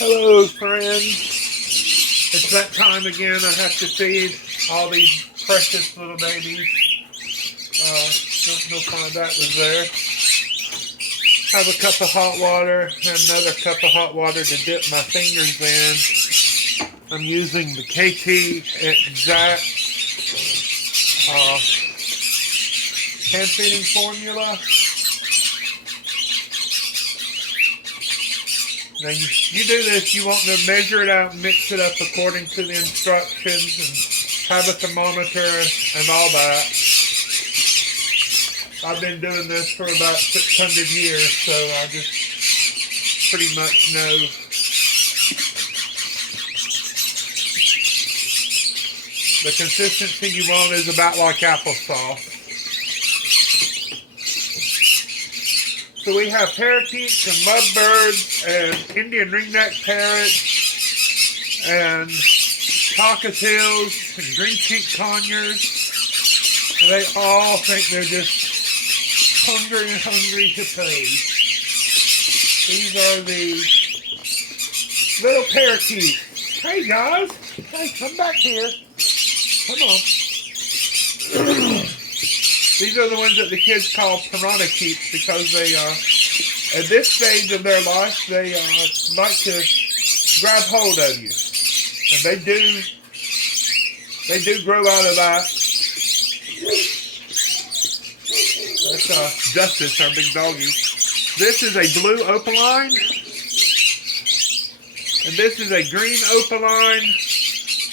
Hello, friends. It's that time again. I have to feed all these precious little babies. Don't know why that was there. Have a cup of hot water and another cup of hot water to dip my fingers in. I'm using the KT Exact hand feeding formula. Now you do this, you want to measure it out, mix it up according to the instructions, and have a thermometer and all that. I've been doing this for about 600 years, so I just pretty much know. The consistency you want is about like applesauce. So we have parakeets and lovebirds and Indian ringneck parrots and cockatiels and green cheek conures. And they all think they're just hungry to play. These are the little parakeets. Hey guys, hey, come back here. Come on. These are the ones that the kids call Parakeets because they, at this stage of their life, they like to grab hold of you, and they do grow out of that. That's Justice, our big doggy. This is a blue opaline, and this is a green opaline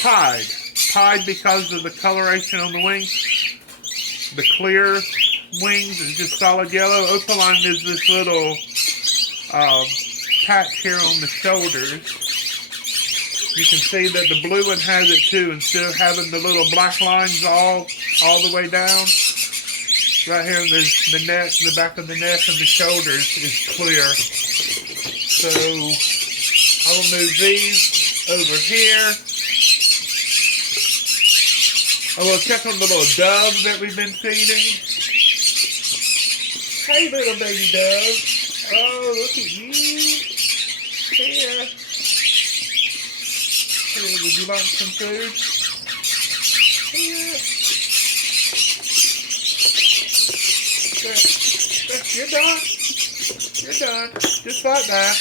pied. Pied because of the coloration on the wings. The clear wings is just solid yellow. Opaline is this little patch here on the shoulders. You can see that the blue one has it too, instead of having the little black lines all the way down. Right here in the neck, the back of the neck and the shoulders is clear. So I will move these over here. I will check on the little dove that we've been feeding. Hey, little baby dove. Oh, look at you. Here. Here, would you like some food? Here. There. You're done. You're done. Just like that.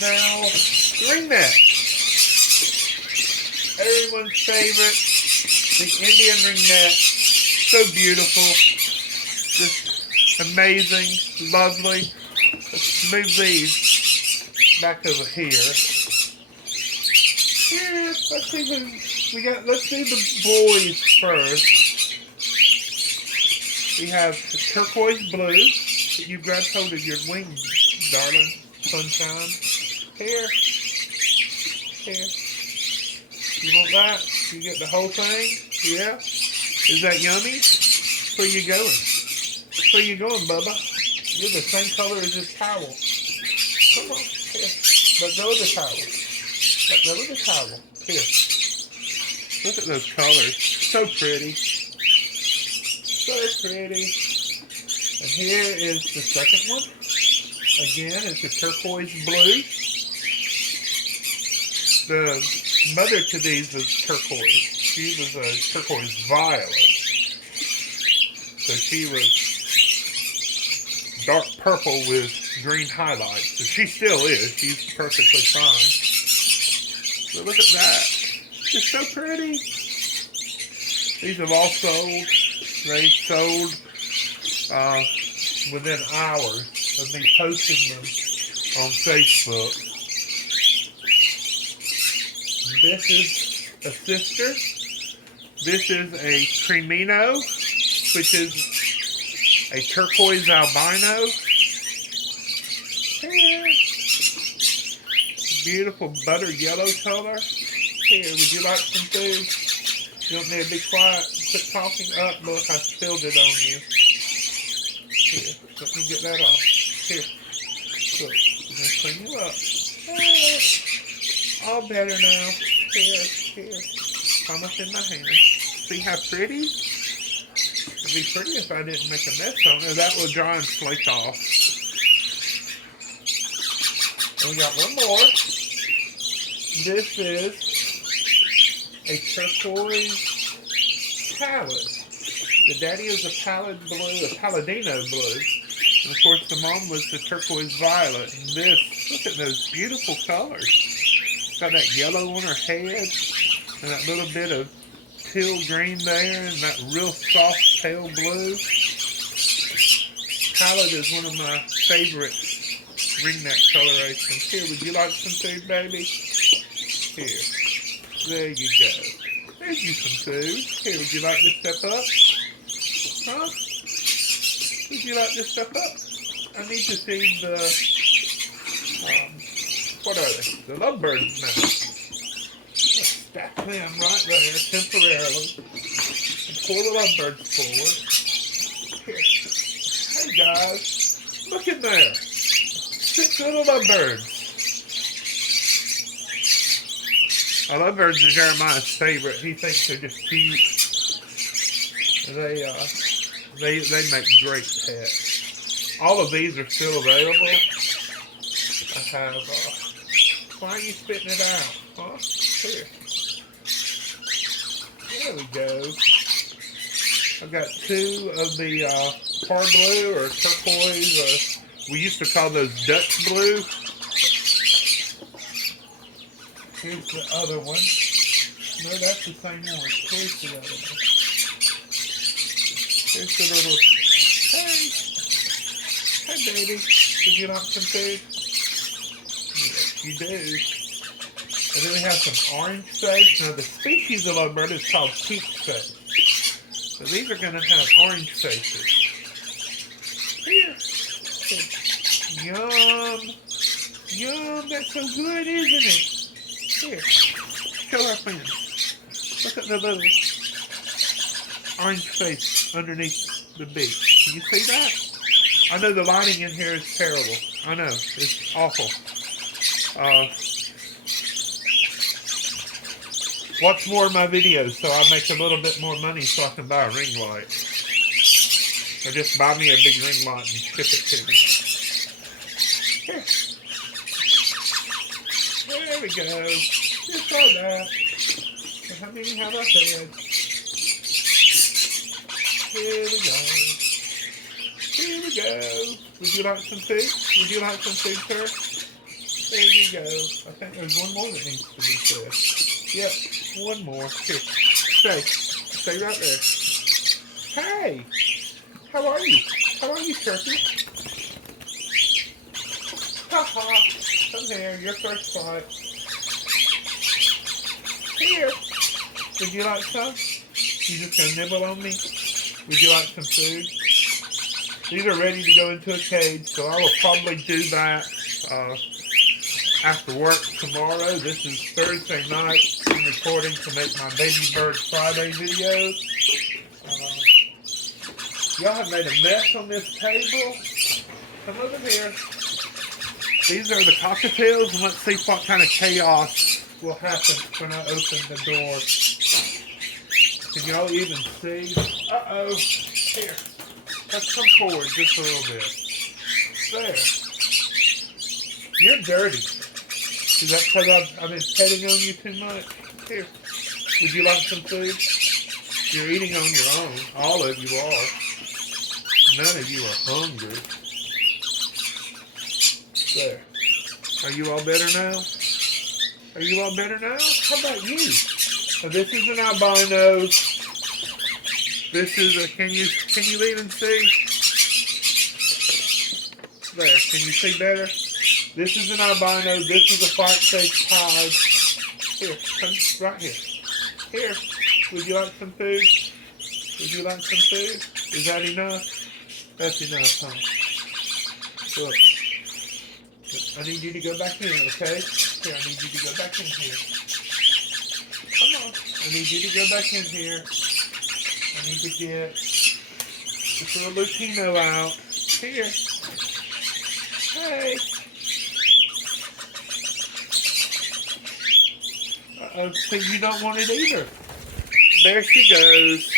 Now, ringneck. Everyone's favorite. The Indian ringneck, so beautiful, just amazing, lovely. Let's move these back over here. Yeah, let's see who we got. Let's do the boys first. We have the turquoise blue. You grab hold of your wings, darling, sunshine. Here. You want that? You get the whole thing? Yeah? Is that yummy? Where you going? Where you going, Bubba? You're the same color as this towel. Come on. Here. Let go of the towel. Let go of the towel. Here. Look at those colors. So pretty. So pretty. And here is the second one. Again, it's a turquoise blue. The mother to these was turquoise. She was a turquoise violet. So she was dark purple with green highlights. So she still is. She's perfectly fine. But look at that. It's so pretty. These have all sold. They sold within hours of me posting them on Facebook. This is a sister. This is a cremino, which is a turquoise albino. Here. Beautiful butter yellow color. Here, would you like some food? You want me to be quiet? Quit talking up. Look, I spilled it on you. Here, let me get that off. Here. Look, I'm going to clean you up. All better now. Here. Almost in my hand. See how pretty? It'd be pretty if I didn't make a mess on it. That will dry and flake off. And we got one more. This is a turquoise pallid. The daddy is a pallid blue, a palladino blue. And of course the mom was the turquoise violet. And this, look at those beautiful colors. Got that yellow on her head, and that little bit of teal green there, and that real soft pale blue. Pallid is one of my favorite ringneck colorations. Here, would you like some food, baby? Here. There you go. There's you some food. Here, would you like to step up? Huh? Would you like to step up? I need to feed the, what are they? The lovebirds now. Let's stack them right there temporarily. And pull the lovebirds forward. Here. Hey guys, look in there. 6 little lovebirds. Lovebirds are Jeremiah's favorite. He thinks they're just cute. They make great pets. All of these are still available. I have, why are you spitting it out? Huh? Here. There we go. I've got 2 of the par blue or turquoise, or we used to call those Dutch blue. Here's the other one. No, that's the same one. Here's the other one. Here's the little, hey baby, would you like some food? Yes, you do. And then we have some orange face. Now the species of lovebird is called peach face. So these are going to have orange faces. Here. Yum. Yum, that's so good, isn't it? Here. Show our friends. Look at the little orange face underneath the beak. Can you see that? I know the lighting in here is terrible. I know. It's awful. Watch more of my videos so I make a little bit more money so I can buy a ring light. Or just buy me a big ring light and ship it to me. Here. There we go. Just like that. So how many have I said? Here we go. Here we go. Would you like some food? Would you like some food, sir? There you go. I think there's one more that needs to be fed. Yep, one more. Here. Stay right there. Hey! How are you? How are you, turkey? Ha-ha! Come here, your first flight. Here! Would you like some? You just gonna nibble on me? Would you like some food? These are ready to go into a cage, so I will probably do that after work tomorrow. This is Thursday night. I'm recording to make my Baby Bird Friday videos. Y'all have made a mess on this table. Come over here. These are the Cockatiels, and let's see what kind of chaos will happen when I open the door. Can y'all even see? Uh-oh. Here. Let's come forward just a little bit. There. You're dirty. Is that because I've been petting on you too much? Here. Would you like some food? You're eating on your own. All of you are. None of you are hungry. There. Are you all better now? Are you all better now? How about you? So this is an albino. This is a, can you even see? There, can you see better? This is an albino, this is a white-faced pied. Here, come right here. Here, would you like some food? Would you like some food? Is that enough? That's enough, huh? Look, I need you to go back in, okay? Here, I need you to go back in here. Come on, I need you to go back in here. I need to get this little Lutino out. Here. Hey. Uh-oh, so you don't want it either. There she goes.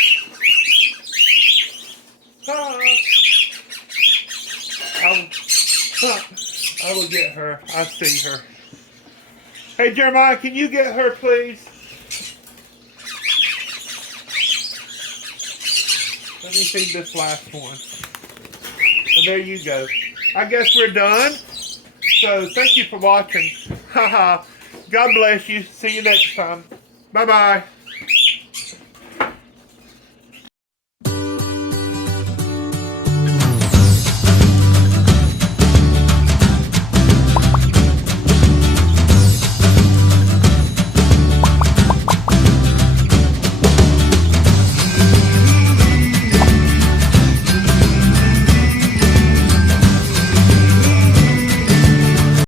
I will get her. I see her. Hey, Jeremiah, can you get her, please? Let me feed this last one. And there you go. I guess we're done. So thank you for watching. Haha. God bless you. See you next time. Bye-bye.